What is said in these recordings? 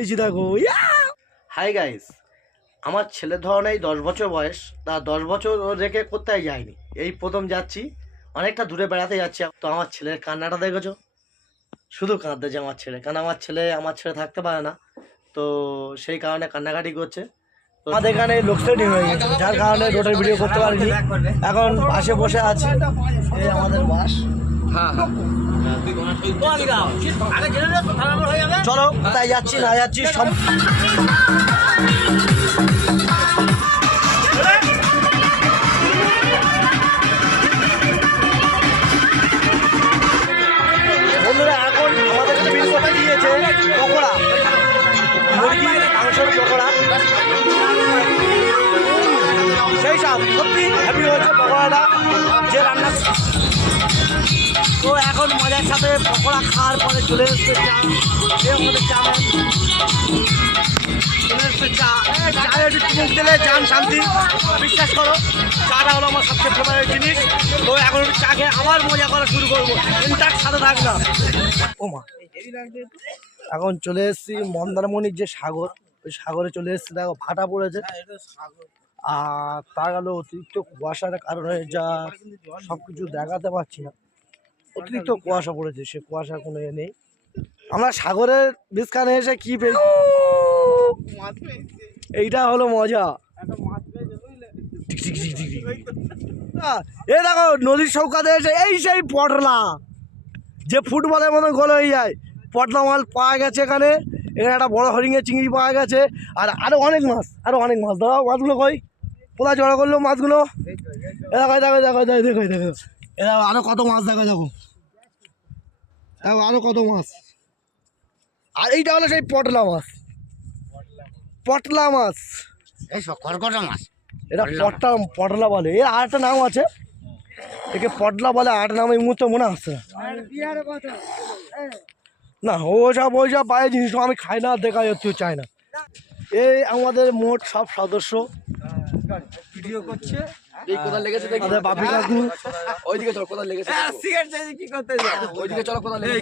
এই যে দেখো হাই গাইস, আমার ছেলে ধরনের 10 বছর বয়স, তা 10 বছর ও রেখে কোথায় যায়নি, এই প্রথম যাচ্ছি, অনেকটা দূরে বেড়াতে যাচ্ছি। তো আমার ছেলের কান্নাটা দেখেছো, শুধু কাঁদতেছে আমার ছেলে, কারণ আমার ছেলে থাকতে পারে না, তো সেই কারণে কান্নাকাটি করছে। তো আমাদের এখানে লোডশেডিং হয়ে গেছে, যার কারণে রোডের ভিডিও করতে পারিনি। এখন বাসে বসে আছি, এই আমাদের বাস। চলো কোথায় যাচ্ছি না যাচ্ছি সব বন্ধুরা। এখন আমাদের টিফিন কোটা দিয়েছে পকোড়া, মুরগির মাংসের পকোড়া, সেই সব সত্যি হ্যাপি হয়েছে পকোড়াটা যে রান্না। তো এখন মজার সাথে পকোড়া খাওয়ার পরে চলে এসছে চা, চলে এসছে চা। চায়ের মুখ দিলে চান শান্তি, বিশ্বাস করো চাটা হলো আমার সবচেয়ে ফেভারিট জিনিস। তো এখন চা খেয়ে আবার মজা করা শুরু করবো, ইনটার সাথে থাক না। ও মা, এখন চলে এসেছি মন্দারমণির যে সাগর, ওই সাগরে চলে এসেছি। দেখো ভাটা পড়েছে, আর তা গেল অতিরিক্ত কুয়াশার কারণে যা সব কিছু দেখাতে পারছি না, অতিরিক্ত কুয়াশা পড়েছে, সে কুয়াশার কোনো এ নেই। আমরা সাগরের বীজখানে এসে কি পেয়েছি, এইটা হলো মজা। এই দেখো নদীর সৌকাতে এসে এই সেই পটলা, যে ফুটবলের মতো গোল হয়ে যায়, পটলা মাছ পাওয়া গেছে এখানে। এখানে একটা বড় হরিঙের চিংড়ি পাওয়া গেছে, আর আরো অনেক মাছ দাও। মাছগুলো কই, কোথায় জড়ো করলো মাছগুলো? দেখো দেখো দেখো দেখো দেখো, এরা আরো কত মাছ, দেখো দেখো আরো কত মাছ। আর এইটা হলো সেই পটলা মাছ, খড়গটা মাছ, এটা পটলা বলে। এর আর একটা নাম আছে, একে পটলা বলে, আর নাম এই মুহূর্তে মনে আসছে না। ওসব বাইরে জিনিস আমি খাই না, দেখা যাচ্ছে চাই না। এই আমাদের মোট সব সদস্য ভিডিও করছে। বাপি কাকু ওইদিকে চলো, কোথায় লেগেছে ওইদিকে চলো, কোথায় লেগেছে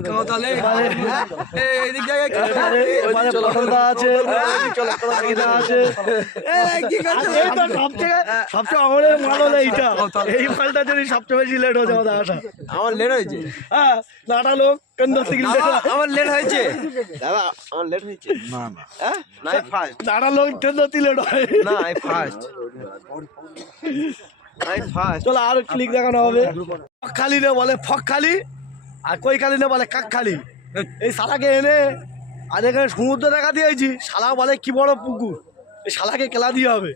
সবচেয়ে অমরের মাল হলো এইটা। এই মালটা যদি সবচেয়ে বেশি লেট হয়েছে আমাদের আসা। আমার লেট হয়েছে। হ্যাঁ, নাটা লোক আমার লেট হয়েছে দাদা, আমার লেট হয়েছে। না না নাই ফার্স্ট, নাটা লোক কেন্দ্রতে লেট হয় না আই ফার্স্ট, আই ফার্স্ট। চলো আরো ক্লিক দেখানো হবে। ফকখালি নে বলে ফকখালি, আর কৈখালি নে বলে কাকখালি। এই শালাকে এনে আর এখানে সমুদ্র দেখা দিয়েছি, শালা বলে কি বড় পুকুর, এই শালাকে কেলা দিয়ে হবে।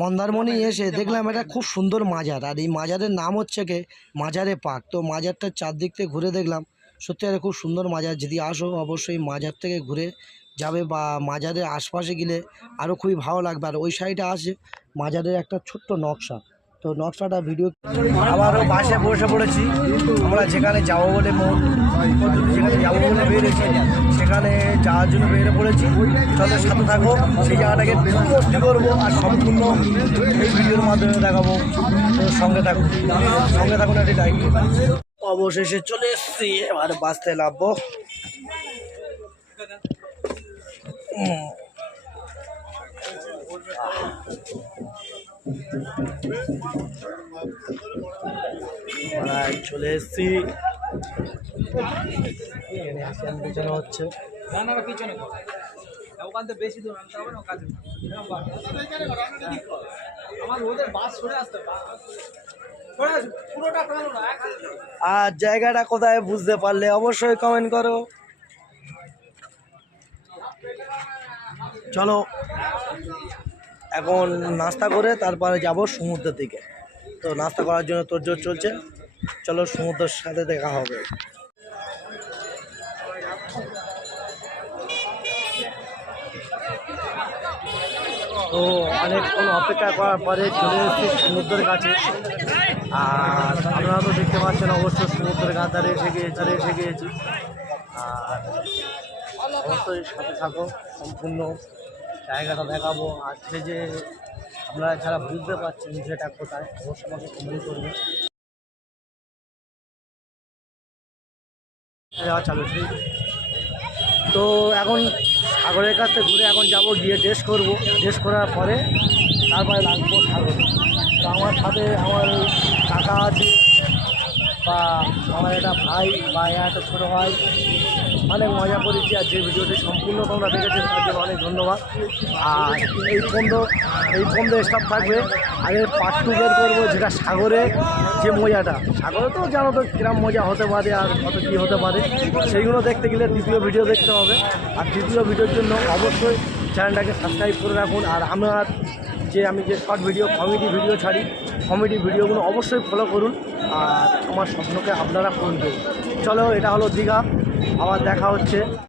মন্দারমণি এসে দেখলাম এটা খুব সুন্দর মাজার, আর এই মাজারের নাম হচ্ছে কে মাজারে পাক। তো মাজারটার চারদিক থেকে ঘুরে দেখলাম, সত্যি আর খুব সুন্দর মাজার। যদি আসো অবশ্যই মাজার থেকে ঘুরে যাবে, বা মাজারের আশপাশে গেলে আরও খুবই ভালো লাগবে। আর ওই সাইডে আসে মাজারের একটা ছোট্ট নকশা, তো নকশাটা ভিডিও। আবারও বাসে বসে পড়েছি, আমরা যেখানে যাবো বলে যেখানে যাবো বলে বেরিয়েছি, সেখানে যাওয়ার জন্য বেরিয়ে পড়েছি। তাদের সাথে থাকবো, সেই জায়গাটাকে পোস্ট করবো, আর সম্পূর্ণ এই ভিডিওর মাধ্যমে দেখাবো। তো সঙ্গে থাকুন একটি লাইক। অবশেষে চলে এসেছি, এবার বাসতে নামবো। চলে এসেছি, পিছনে হচ্ছে আর জায়গাটা কোথায় বুঝতে পারলে অবশ্যই কমেন্ট করো। চলো এখন নাস্তা করে তারপরে যাব সমুদ্রের দিকে। তো নাস্তা করার জন্য তোড়জোড় চলছে, চলো সমুদ্রের সাথে দেখা হবে। তো অনেকক্ষণ অপেক্ষা করার পরে চলে এসেছি সমুদ্রের কাছে। আর আপনারা তো দেখতে পাচ্ছেন অবশ্যই সমুদ্রের কাতারে এসে গিয়েছি। আর অবশ্যই সাথে থাকো, সম্পূর্ণ জায়গাটা দেখাবো। আজকে যে আপনারা যারা বুঝতে পারছেন যেটা কোথায়, অবশ্যই আমাকে কমেন্ট করবেন। চালু তো এখন সাগরের কাছ থেকে ঘুরে এখন যাব গিয়ে টেস্ট করব, টেস্ট করার পরে তারপরে লাগবো সাগর। তো আমার সাথে আমার কাকা আছে বা আমার একটা ভাই বা একটা ছোটো ভাই, অনেক মজা করেছি। আর যে ভিডিওটি সম্পূর্ণ তোমরা দেখেছো তার জন্য অনেক ধন্যবাদ। আর এই পর্যন্ত স্টাফ থাকবে। আগে পার্ট 2 বের করবো, যেটা সাগরে যে মজাটা, সাগরে তো জানো তো কিরম মজা হতে পারে আর কত কী হতে পারে, সেইগুলো দেখতে গেলে দ্বিতীয় ভিডিও দেখতে হবে। আর দ্বিতীয় ভিডিওর জন্য অবশ্যই চ্যানেলটাকে সাবস্ক্রাইব করে রাখুন। আর আমি যে শর্ট ভিডিও কমেডি ভিডিও ছাড়ি, কমেডি ভিডিওগুলো অবশ্যই ফলো করুন। আর আমার স্বপ্নকে আপনারা পূরণ করুন। চলো, এটা হলো দীঘা, আবার দেখা হচ্ছে।